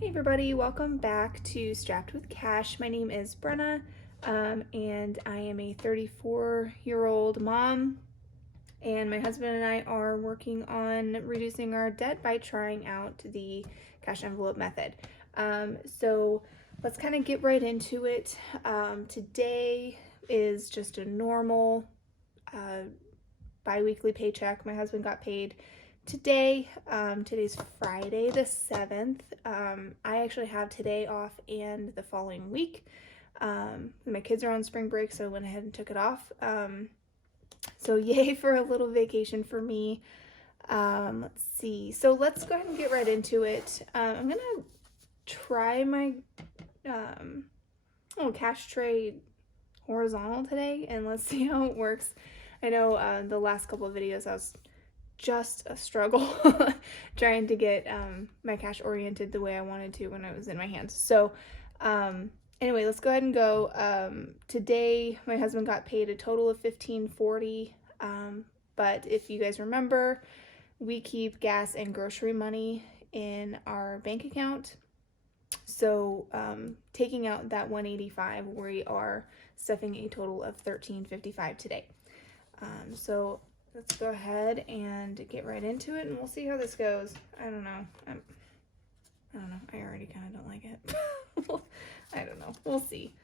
Hey everybody, welcome back to Strapped with Cash. My name is Brenna, and I am a 34-year-old mom, and my husband and I are working on reducing our debt by trying out the cash envelope method. So let's kind of get right into it. Today is just a normal bi-weekly paycheck. My husband got paid today. Today's Friday the 7th. I actually have today off and the following week. My kids are on spring break, so I went ahead and took it off. So yay for a little vacation for me. Let's see. So let's go ahead and get right into it. I'm going to try my cash tray horizontal today, and let's see how it works. I know the last couple of videos I was just a struggle trying to get my cash oriented the way I wanted to when I was in my hands. So anyway, let's go ahead and go. Today my husband got paid a total of $15.40, but if you guys remember, we keep gas and grocery money in our bank account. So taking out that $185, we are stuffing a total of $13.55 today. So let's go ahead and get right into it, and we'll see how this goes. I don't know. I don't know. I already kind of don't like it. I don't know. We'll see.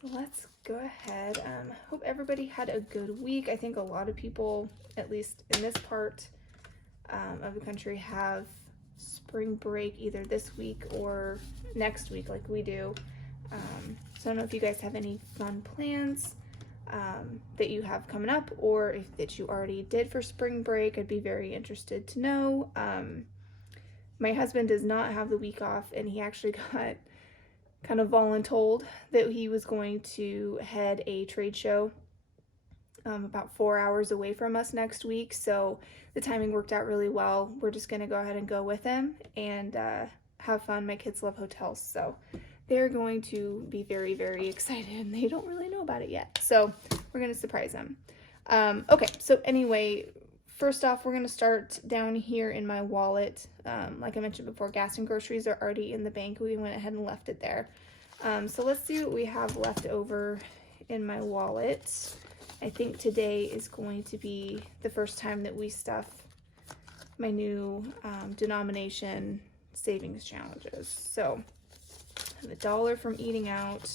So let's go ahead. Hope everybody had a good week. I think a lot of people, at least in this part of the country, have spring break either this week or next week like we do. So I don't know if you guys have any fun plans that you have coming up, or if that you already did for spring break. I'd be very interested to know. My husband does not have the week off, and he actually got kind of voluntold that he was going to head a trade show about 4 hours away from us next week, so the timing worked out really well. We're just going to go ahead and go with him and have fun. My kids love hotels, so they're going to be very, very excited, and they don't really know about it yet. So we're going to surprise them. Okay, so anyway, first off, we're going to start down here in my wallet. Like I mentioned before, gas and groceries are already in the bank. We went ahead and left it there. So let's see what we have left over in my wallet. I think today is going to be the first time that we stuff my new denomination savings challenges. So I have $1 from eating out.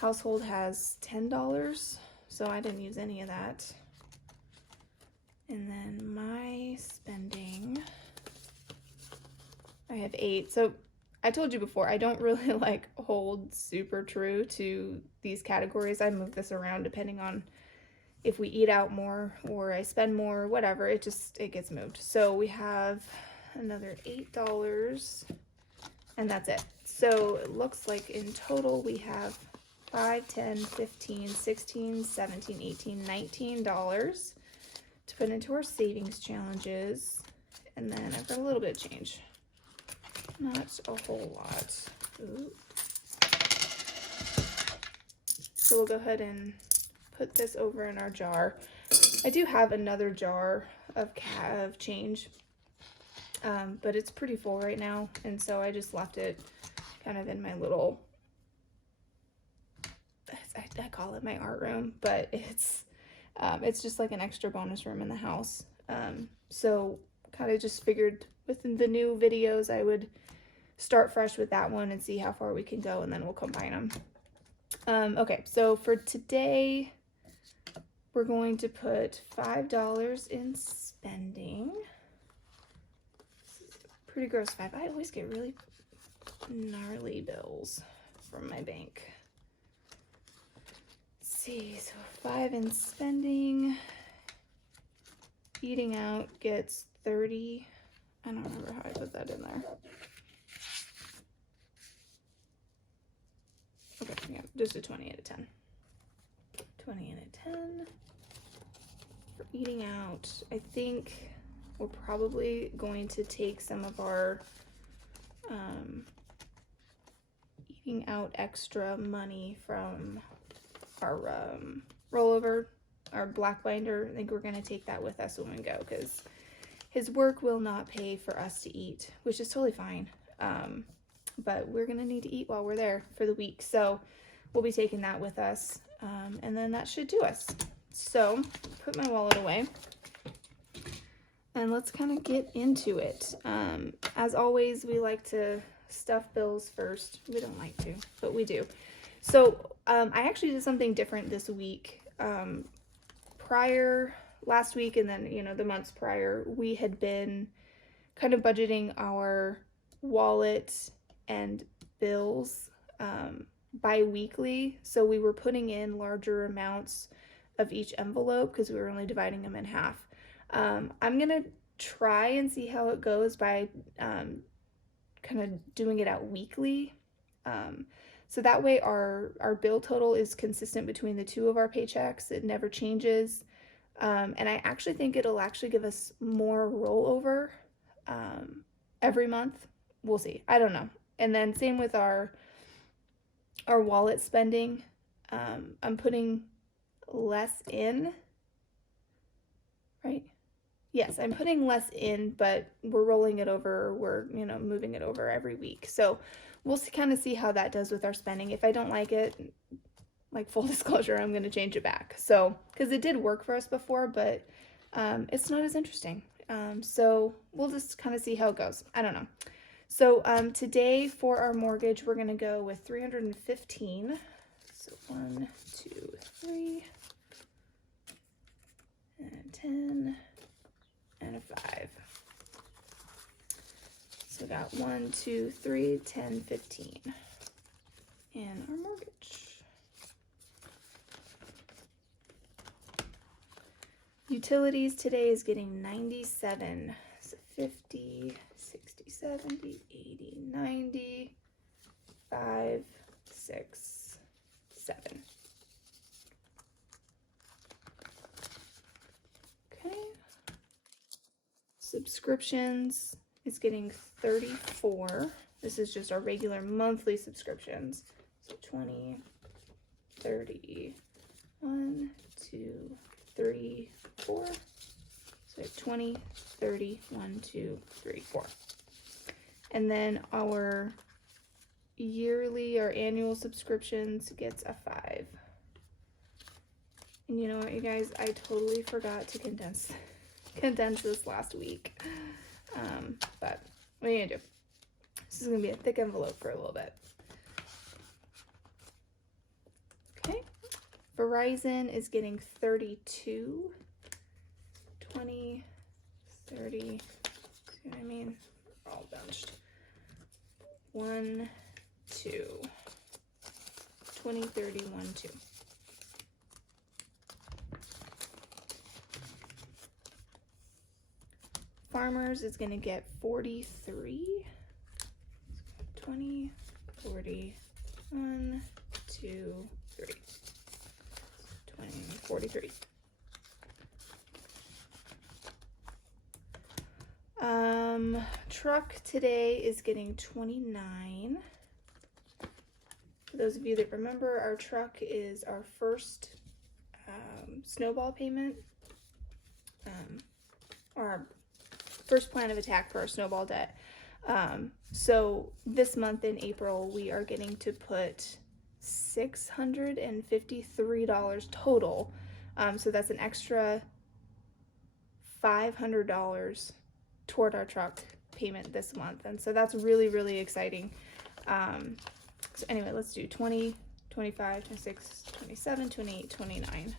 Household has $10, so I didn't use any of that. And then my spending, I have 8. So I told you before, I don't really like hold super true to these categories. I move this around depending on if we eat out more or I spend more, whatever. It gets moved. So we have another $8, and that's it. So it looks like in total we have $5, $10, $15, $16, $17, $18, $19 to put into our savings challenges. And then I've got a little bit of change. Not a whole lot. Ooh. So we'll go ahead and put this over in our jar. I do have another jar of change, but it's pretty full right now, and so I just left it kind of in my little, I call it my art room, but it's just like an extra bonus room in the house. So kind of just figured within the new videos I would start fresh with that one and see how far we can go, and then we'll combine them. Okay, so for today we're going to put $5 in spending. Pretty gross 5. I always get really gnarly bills from my bank. Let's see, so 5 in spending. Eating out gets 30. I don't remember how I put that in there. Okay, yeah, just a 20 out of 10. 20 out of 10. For eating out, I think we're probably going to take some of our eating out extra money from our rollover, our black binder. I think we're going to take that with us when we go, because his work will not pay for us to eat, which is totally fine. But we're gonna need to eat while we're there for the week, so we'll be taking that with us, and then that should do us. So put my wallet away and let's kind of get into it. As always, we like to stuff bills first. We don't like to, but we do. So I actually did something different this week. Last week, and then, you know, the months prior, we had been kind of budgeting our wallet and bills bi-weekly. So we were putting in larger amounts of each envelope because we were only dividing them in half. I'm going to try and see how it goes by kind of doing it out weekly. So that way our bill total is consistent between the two of our paychecks. It never changes. And I actually think it'll actually give us more rollover every month. We'll see. I don't know. And then same with our wallet spending. I'm putting less in, right? Yes, I'm putting less in, but we're rolling it over. We're, you know, moving it over every week. So we'll kind of see how that does with our spending. If I don't like it, like full disclosure, I'm going to change it back. So, because it did work for us before, but it's not as interesting. So we'll just kind of see how it goes. I don't know. So today for our mortgage, we're going to go with $315. So 1, 2, 3, and 10, and a 5. So we got 1, 2, 3, 10, 15 in our mortgage. Utilities today is getting 97. So 50, 60, 70, 80, 90, 5, 6, 7. Okay. Subscriptions is getting 34. This is just our regular monthly subscriptions. So 20, 30, 1, 2, 3, 4. So 20, 30, 1, 2, 3, 4. And then our yearly or annual subscriptions gets a 5. And you know what, you guys, I totally forgot to condense this last week. But what are you gonna do? This is gonna be a thick envelope for a little bit. Okay. Verizon is getting 32, 20, 30, see what I mean? We're all bunched. 1, 2, 20, 30, 1, 2. Farmers is going to get 43, 20, 40, 1, 2, 3, 20, 43. Truck today is getting 29. For those of you that remember, our truck is our first Snowball payment, or our first plan of attack for our Snowball debt. So this month in April, we are getting to put $653 total. So that's an extra $500 toward our truck payment this month. And so that's really, really exciting. So anyway, let's do 20, 25, 26, 27, 28, 29.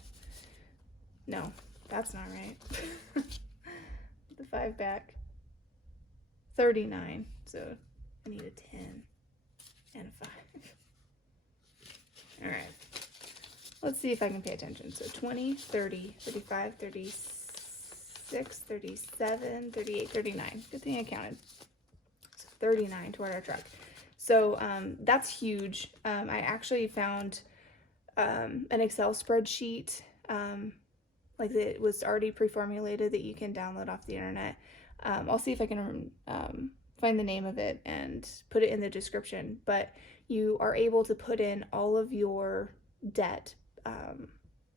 No, that's not right. The 5 back. 39. So I need a 10 and a 5. All right. Let's see if I can pay attention. So 20, 30, 35, 36, 37, 38, 39. Good thing I counted. So 39 toward our truck. So that's huge. I actually found an Excel spreadsheet, like it was already pre-formulated that you can download off the internet. I'll see if I can find the name of it and put it in the description. But you are able to put in all of your debt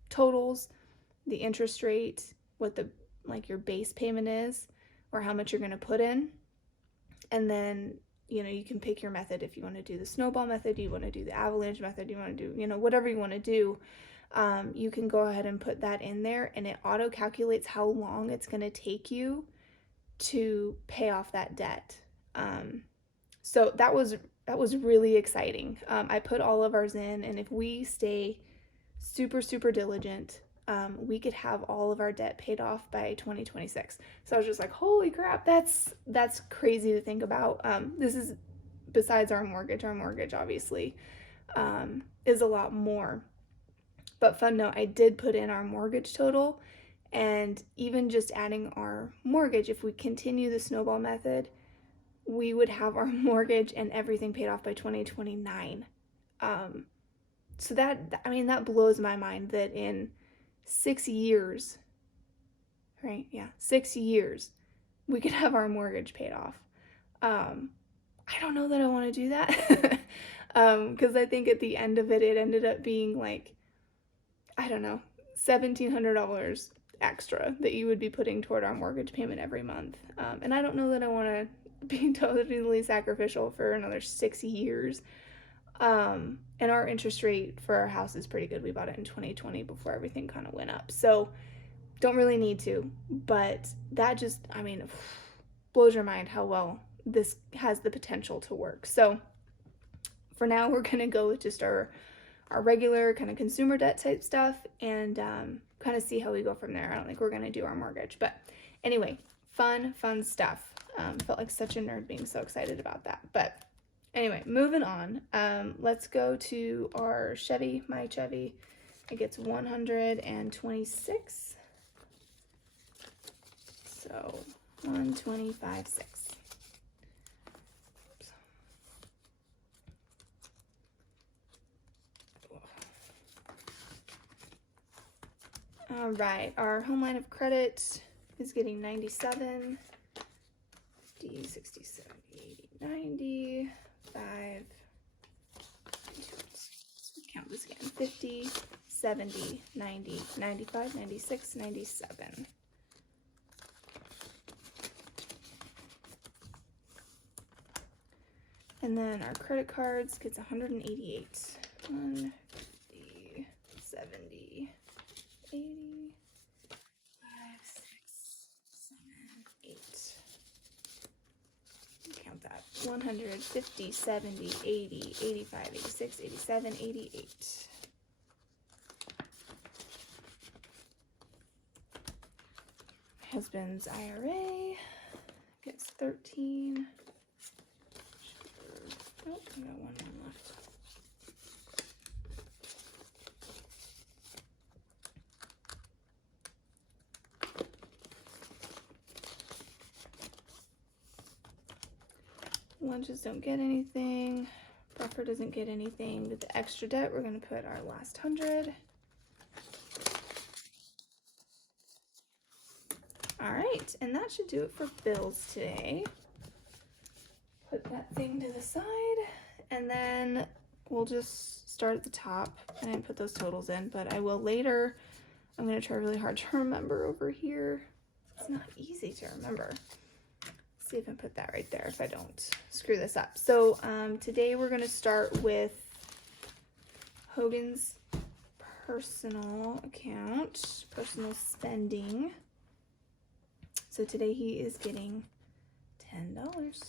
totals, the interest rate, what your base payment is, or how much you're going to put in, and then you know, you can pick your method. If you want to do the snowball method, you want to do the avalanche method, you want to do, you know, whatever you want to do, you can go ahead and put that in there, and it auto calculates how long it's going to take you to pay off that debt. So that was really exciting. I put all of ours in, and if we stay super, super diligent, we could have all of our debt paid off by 2026. So I was just like, holy crap, that's crazy to think about. This is besides our mortgage. Our mortgage obviously is a lot more. But fun note, I did put in our mortgage total, and even just adding our mortgage, if we continue the snowball method, we would have our mortgage and everything paid off by 2029. So that, I mean, that blows my mind that in 6 years, right? Yeah, 6 years, we could have our mortgage paid off. I don't know that I want to do that because I think at the end of it, it ended up being like, I don't know, $1,700 extra that you would be putting toward our mortgage payment every month. And I don't know that I want to be totally sacrificial for another 6 years. And our interest rate for our house is pretty good. We bought it in 2020 before everything kind of went up. So don't really need to, but that just, I mean, blows your mind how well this has the potential to work. So for now, we're going to go with just our regular kind of consumer debt type stuff and kind of see how we go from there. I don't think we're going to do our mortgage, but anyway, fun stuff. Felt like such a nerd being so excited about that. But anyway, moving on. Let's go to our Chevy, my Chevy. It gets 126. So 125.6. All right, our home line of credit is getting 97, 50, 60, 70, 80, 90, 5, let's count this again, 50, 70, 90, 95, 96, 97. And then our credit cards gets 188, 150, 70, 80, 5, 6, 7, 8. Count that. 150, 70, 80, 85, 86, 87, 88. My husband's IRA gets 13. Oh, I got one more left. Lunches don't get anything. Buffer doesn't get anything. With the extra debt, we're going to put our last 100. All right, and that should do it for bills today. Put that thing to the side, and then we'll just start at the top. I didn't put those totals in, but I will later. I'm going to try really hard to remember over here. It's not easy to remember. See if I put that right there if I don't screw this up. So today we're going to start with Hogan's personal account, personal spending. So today he is getting $10.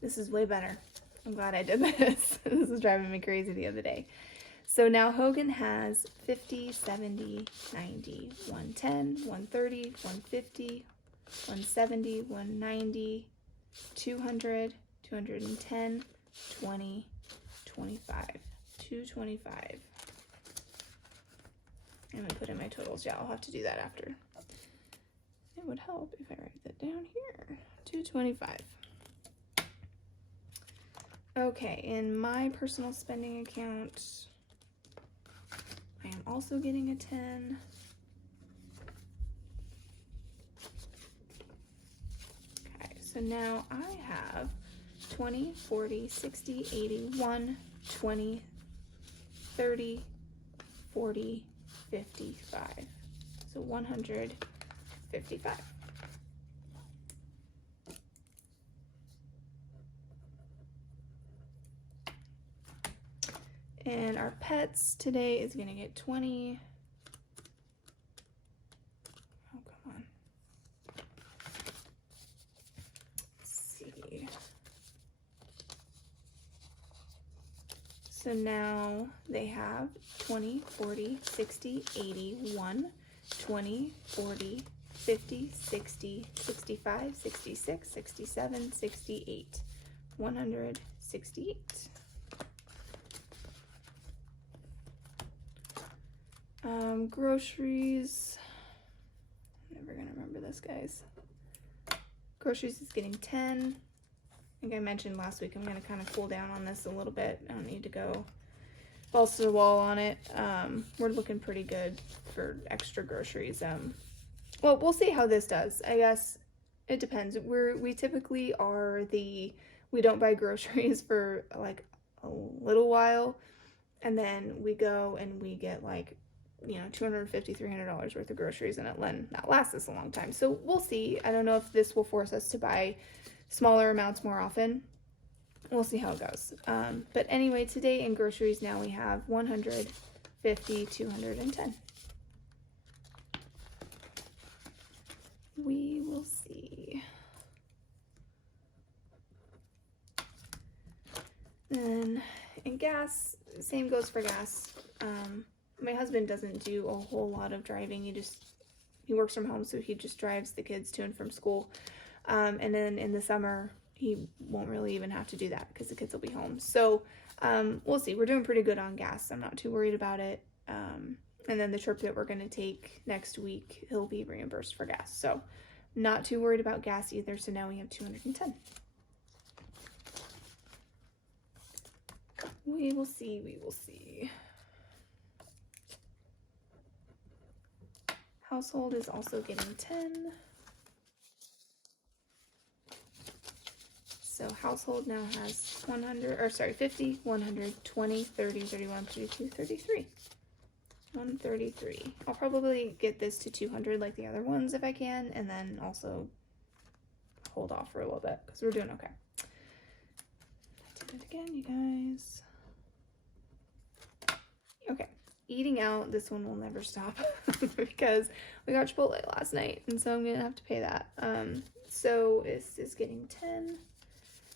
This is way better. I'm glad I did this. This was driving me crazy the other day. So now Hogan has 50, 70, 90, 110, 130, 150, 170, 190, 200, 210, 20, 25, 225. I'm going to put in my totals. Yeah, I'll have to do that after. It would help if I write that down here. 225. Okay, in my personal spending account, I am also getting a 10. Okay, so now I have 20, 40, 60, 80, 1, 20, 30, 40, 55. So 155. And our pets today is going to get 20. Oh, come on. Let's see. So now they have 20, 40, 60, 80, 1, 20, 40, 50, 60, 65, 66, 67, 68, 168. Groceries, I'm never gonna remember this, guys. Groceries is getting 10. I think I mentioned last week I'm gonna kind of cool down on this a little bit. I don't need to go balls to the wall on it. We're looking pretty good for extra groceries. Well, we'll see how this does. I guess it depends. We typically are we don't buy groceries for like a little while, and then we go and we get like, you know, $250, $300 worth of groceries, and that lasts us a long time. So we'll see. I don't know if this will force us to buy smaller amounts more often. We'll see how it goes. But anyway, today in groceries now we have 150, 210. We will see. Then in gas, same goes for gas. My husband doesn't do a whole lot of driving. He works from home, so he just drives the kids to and from school. And then in the summer, he won't really even have to do that because the kids will be home. So we'll see. We're doing pretty good on gas. I'm not too worried about it. And then the trip that we're going to take next week, he'll be reimbursed for gas. So not too worried about gas either. So now we have 210. We will see. We will see. Household is also getting 10. So household now has 50, 100, 20, 30, 31, 32, 33. 133. I'll probably get this to 200 like the other ones if I can, and then also hold off for a little bit because we're doing okay. I did it again, you guys. Okay. Eating out, this one will never stop because we got Chipotle last night, and so I'm gonna have to pay that. So this is getting 10.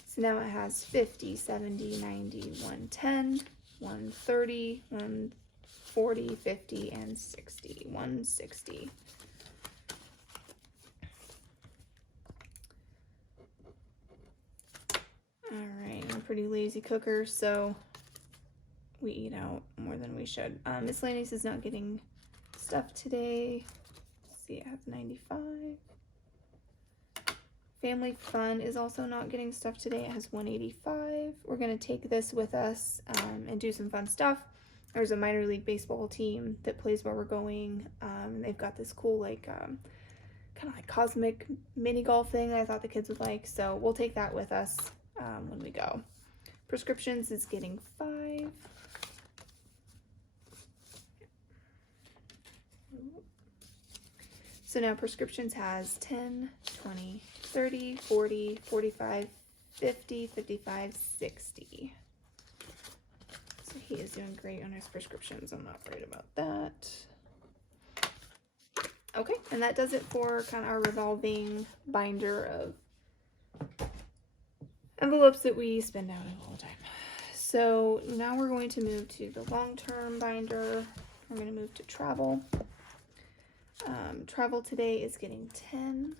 So now it has 50, 70, 90, 110, 130, 140, 50, and 60. 160. All right, I'm a pretty lazy cooker, so we eat out more than we should. Miscellaneous is not getting stuff today. Let's see, it has 95. Family Fun is also not getting stuff today. It has 185. We're going to take this with us and do some fun stuff. There's a minor league baseball team that plays where we're going. And they've got this cool, like, kind of like cosmic mini golf thing that I thought the kids would like. So we'll take that with us when we go. Prescriptions is getting 5. So now prescriptions has 10, 20, 30, 40, 45, 50, 55, 60. So he is doing great on his prescriptions. I'm not worried about that. Okay, and that does it for kind of our revolving binder of envelopes that we spend out all the time. So now we're going to move to the long-term binder. We're going to move to travel. Travel today is getting 10.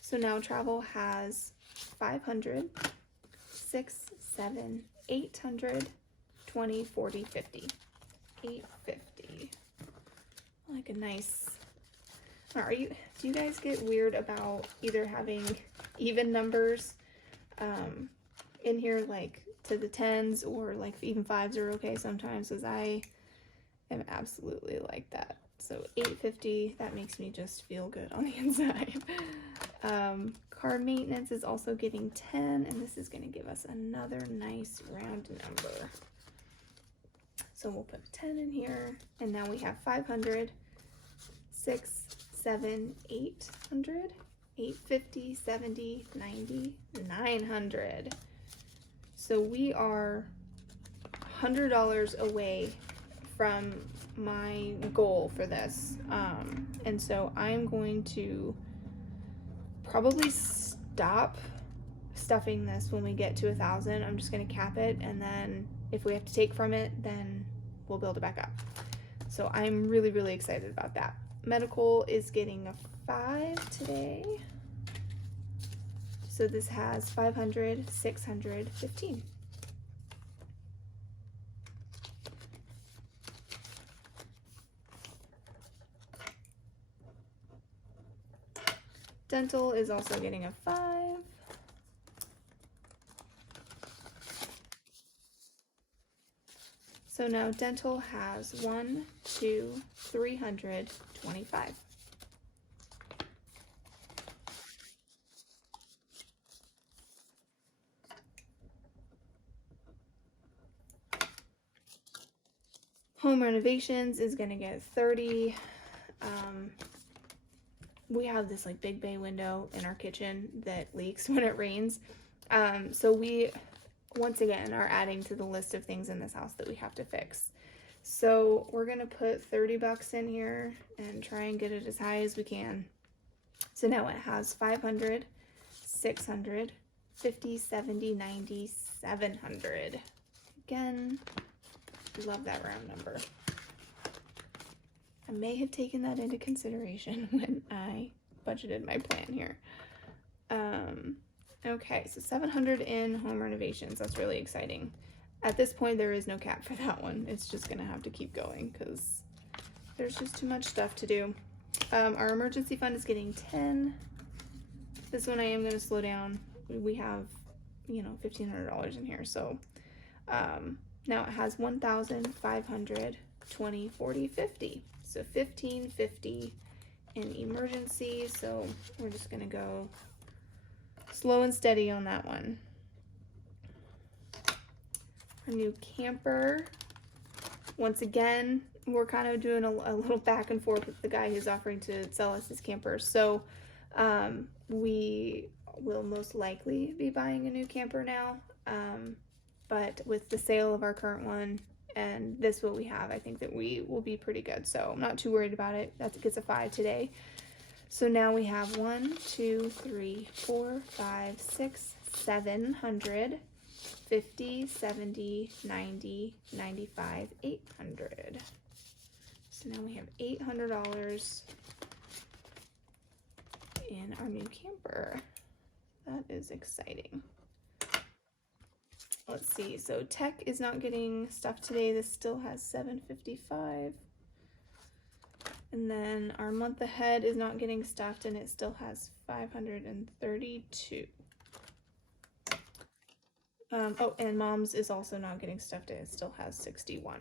So now travel has 500, 6, 7, 800, 20, 40, 50. 850. Like a nice... Do you guys get weird about either having even numbers in here, like to the 10s, or like even 5s are okay sometimes, because I am absolutely like that. So 850, that makes me just feel good on the inside. Car maintenance is also getting 10, and this is going to give us another nice round number. So we'll put 10 in here, and now we have 500, 6, 7, 800, $850, $70, $90, $900. So we are $100 away from my goal for this. And so I'm going to probably stop stuffing this when we get to 1,000. I'm just going to cap it, and then if we have to take from it, then we'll build it back up. So I'm really, really excited about that. Medical is getting a 5 today. So this has 500, 600, 15. Dental is also getting a 5. So now dental has 1, 2, 325. Home renovations is gonna get 30. We have this like big bay window in our kitchen that leaks when it rains. So we, once again, are adding to the list of things in this house that we have to fix. So we're gonna put 30 bucks in here and try and get it as high as we can. So now it has 500, 600, 50, 70, 90, 700. Again, love that round number. I may have taken that into consideration when I budgeted my plan here. Okay, so 700 in home renovations. That's really exciting. At this point, there is no cap for that one. It's just gonna have to keep going because there's just too much stuff to do. Our emergency fund is getting 10. This one I am gonna slow down. We have, you know, $1,500 in here. So now it has 1,500, 20, 40, 50. So 1550 in emergency. So we're just gonna go slow and steady on that one. Our new camper. Once again, we're kind of doing a little back and forth with the guy who's offering to sell us his camper. So we will most likely be buying a new camper now. But with the sale of our current one and this what we have, I think that we will be pretty good. So I'm not too worried about it. That gets a 5 today. So now we have 1, 2, 3, 4, 5, 6, 700, 50, 70, 90, 95, 800. So now we have $800 in our new camper. That is exciting. Let's see, so tech is not getting stuff today. This still has 755. And then our month ahead is not getting stuffed and it still has 532. Oh, and mom's is also not getting stuffed and it still has 61.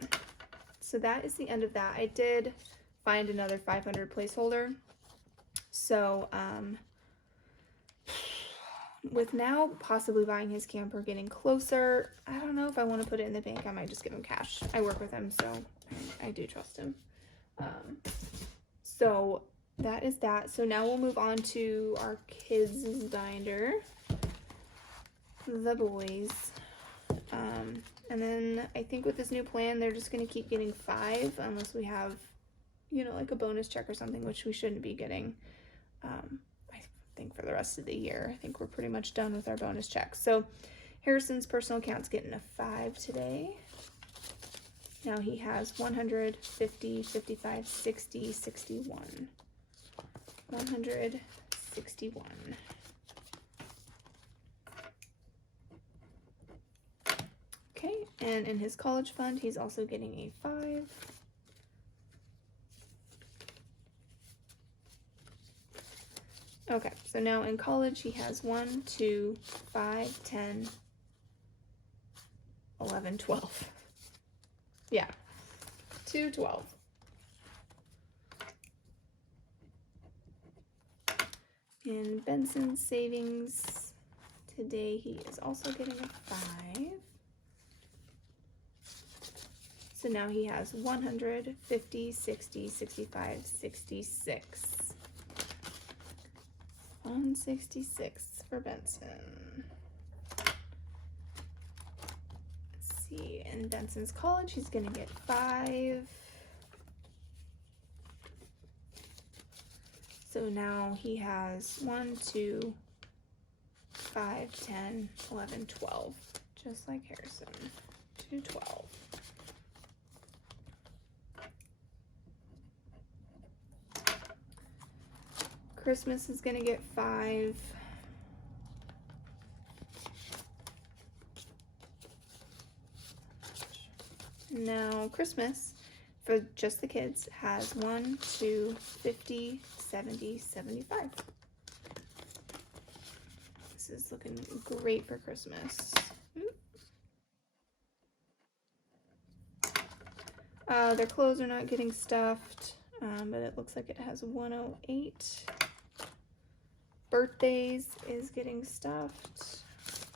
So that is the end of that. I did find another 500 placeholder. So, with now possibly buying his camper getting closer, I don't know if I want to put it in the bank. I might just give him cash. I work with him, so I do trust him. So that is that. So now we'll move on to our kids' binder, the boys. And then I think with this new plan, they're just going to keep getting 5 unless we have, you know, like a bonus check or something, which we shouldn't be getting. I think for the rest of the year. I think we're pretty much done with our bonus checks. So Harrison's personal account's getting a 5 today. Now he has 100, 50, 55, 60, 61. 161. Okay, and in his college fund, he's also getting a 5. Okay, so now in college he has 1, 2, 5, 10, 11, 12. Yeah, 2, 12. In Benson's savings today, he is also getting a 5. So now he has 100, 50, 60, 65, 66. 166 for Benson. Let's see, in Benson's college, he's gonna get 5. So now he has 1, 2, 5, 10, 11, 12. Just like Harrison. 2, 12. Christmas is gonna get 5. Now Christmas, for just the kids, has 1, 2, 50, 70, 75. This is looking great for Christmas. Their clothes are not getting stuffed, but it looks like it has 108. Birthdays is getting stuffed.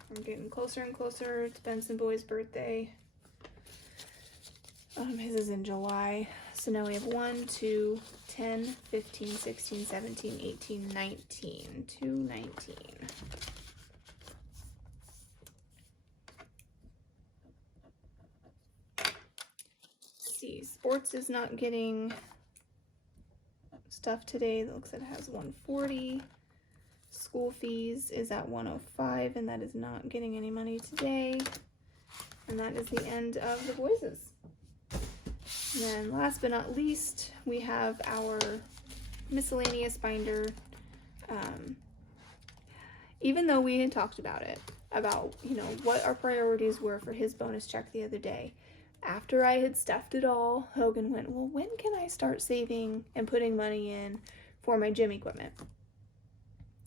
We're getting closer and closer to Benson Boy's birthday. His is in July. So now we have 1, 2, 10, 15, 16, 17, 18, 19. 219. Let's see, sports is not getting stuff today. It looks like it has 140. School fees is at 105, and that is not getting any money today. And that is the end of the boys'. And then last but not least, we have our miscellaneous binder. Even though we had talked about it, about, you know, what our priorities were for his bonus check the other day, after I had stuffed it all, Hogan went, well, when can I start saving and putting money in for my gym equipment?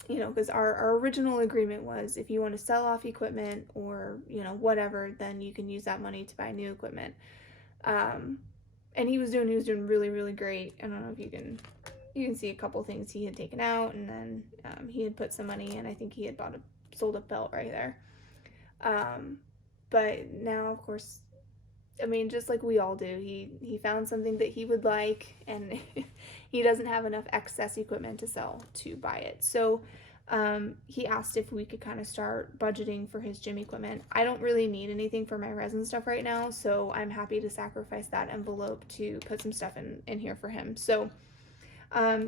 You know, because our original agreement was if you want to sell off equipment or, you know, whatever, then you can use that money to buy new equipment. And he was doing really, really great. I don't know if you can see a couple things he had taken out, and then he had put some money in. I think he had sold a belt right there. But now, of course, I mean, just like we all do, he found something that he would like, and he doesn't have enough excess equipment to sell to buy it. So he asked if we could kind of start budgeting for his gym equipment. I don't really need anything for my resin stuff right now, so I'm happy to sacrifice that envelope to put some stuff in here for him. So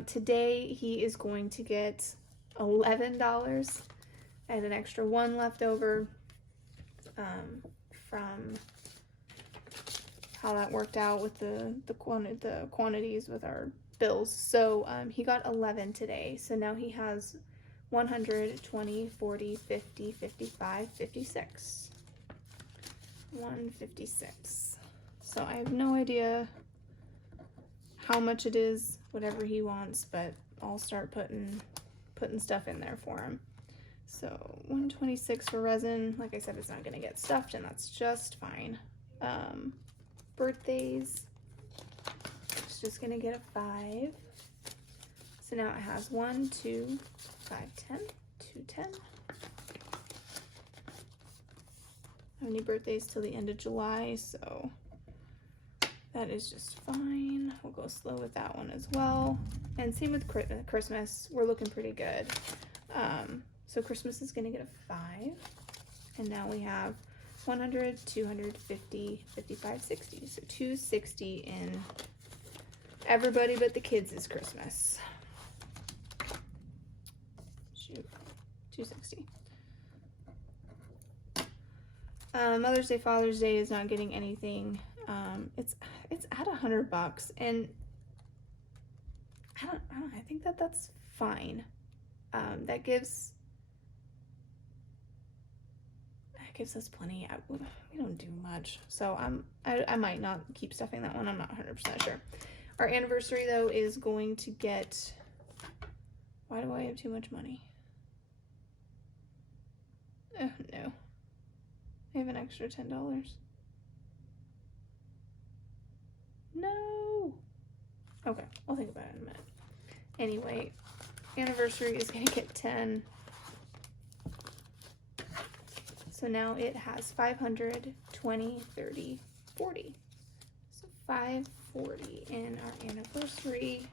today he is going to get $11 and an extra 1 left over from how that worked out with the quantities with our bills. So he got 11 today. So now he has 100, 20, 40, 50, 55, 56. 156. So I have no idea how much it is, whatever he wants, but I'll start putting stuff in there for him. So 126 for resin. Like I said, it's not gonna get stuffed, and that's just fine. Birthdays, it's just gonna get a 5. So now it has 1, 2, 5, 10, 2, 10. I don't have any birthdays till the end of July, so that is just fine. We'll go slow with that one as well. And same with Christmas, we're looking pretty good. So Christmas is gonna get a 5. And now we have 100, 250, 55, 60. So 260 in everybody but the kids is Christmas. Shoot, 260. Mother's Day, Father's Day is not getting anything. It's at $100, and I think that's fine. That gives us plenty. We don't do much, so I might not keep stuffing that one. I'm not 100% sure. Our anniversary though is going to get. Why do I have too much money? Oh no, I have an extra $10. No. Okay, I'll think about it in a minute. Anyway, anniversary is gonna get 10. So now it has 500, 20, 30, 40. So 540 in our anniversary.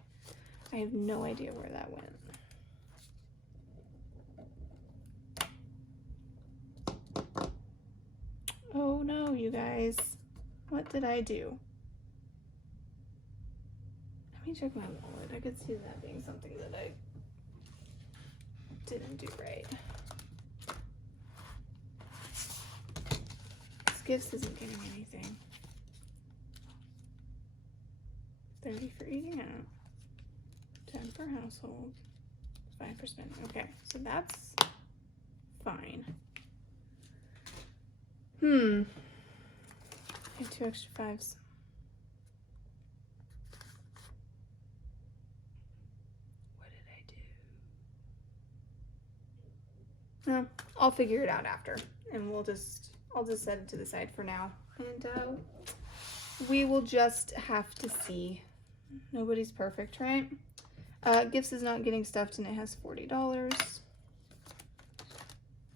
I have no idea where that went. Oh no, you guys. What did I do? Let me check my wallet. I could see that being something that I didn't do right. This gifts isn't getting anything. 30 for eating out. 10 per household. 5 for spending. Okay, so that's fine. I have 2 extra 5s. What did I do? No, I'll figure it out after, and I'll just set it to the side for now, and we will just have to see. Nobody's perfect, right? Gifts is not getting stuffed, and it has $40.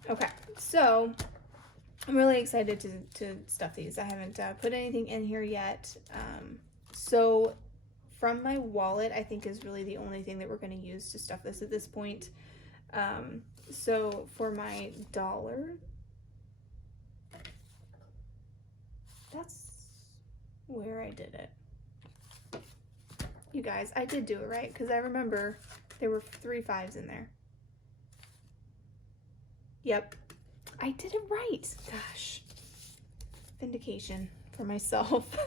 Okay, so I'm really excited to stuff these. I haven't put anything in here yet. So from my wallet, I think is really the only thing that we're going to use to stuff this at this point. So for my dollar, that's where I did it. You guys, I did do it right, because I remember there were 3 5s in there. Yep, I did it right. Gosh, vindication for myself.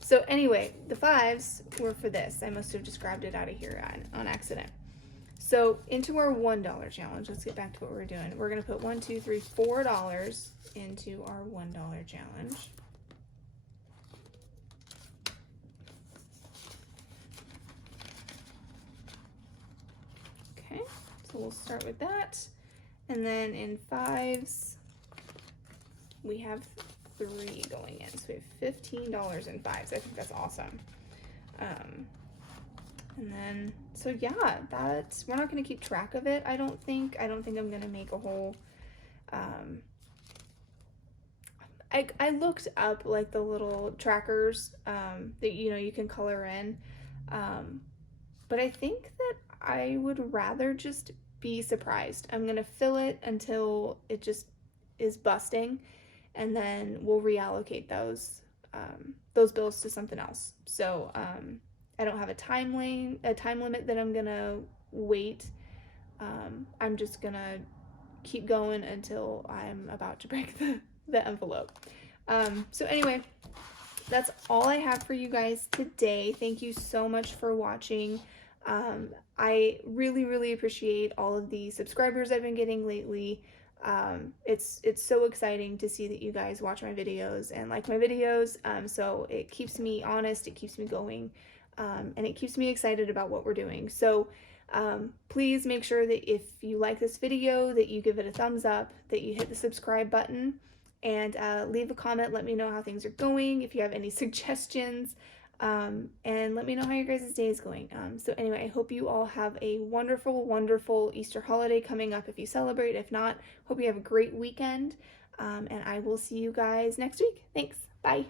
So anyway, the 5s were for this. I must have just grabbed it out of here on accident. So into our $1 challenge, let's get back to what we're doing. We're gonna put $1, 2, 3, $4 into our $1 challenge. Okay, so we'll start with that. And then in 5s, we have 3 going in. So we have $15 in 5s. I think that's awesome. And then, so yeah, we're not going to keep track of it, I don't think. I don't think I'm going to make a whole, I looked up like the little trackers that, you can color in. But I think that I would rather just be surprised. I'm going to fill it until it just is busting, and then we'll reallocate those bills to something else. So I don't have a time limit that I'm gonna wait. I'm just gonna keep going until I'm about to break the envelope. So anyway, that's all I have for you guys today. Thank you so much for watching. I really appreciate all of the subscribers I've been getting lately. It's so exciting to see that you guys watch my videos and like my videos. So it keeps me honest, it keeps me going, and it keeps me excited about what we're doing. So please make sure that if you like this video, that you give it a thumbs up, that you hit the subscribe button, and leave a comment. Let me know how things are going, if you have any suggestions, and let me know how your guys' day is going. So anyway, I hope you all have a wonderful Easter holiday coming up if you celebrate. If not, hope you have a great weekend, and I will see you guys next week. Thanks. Bye.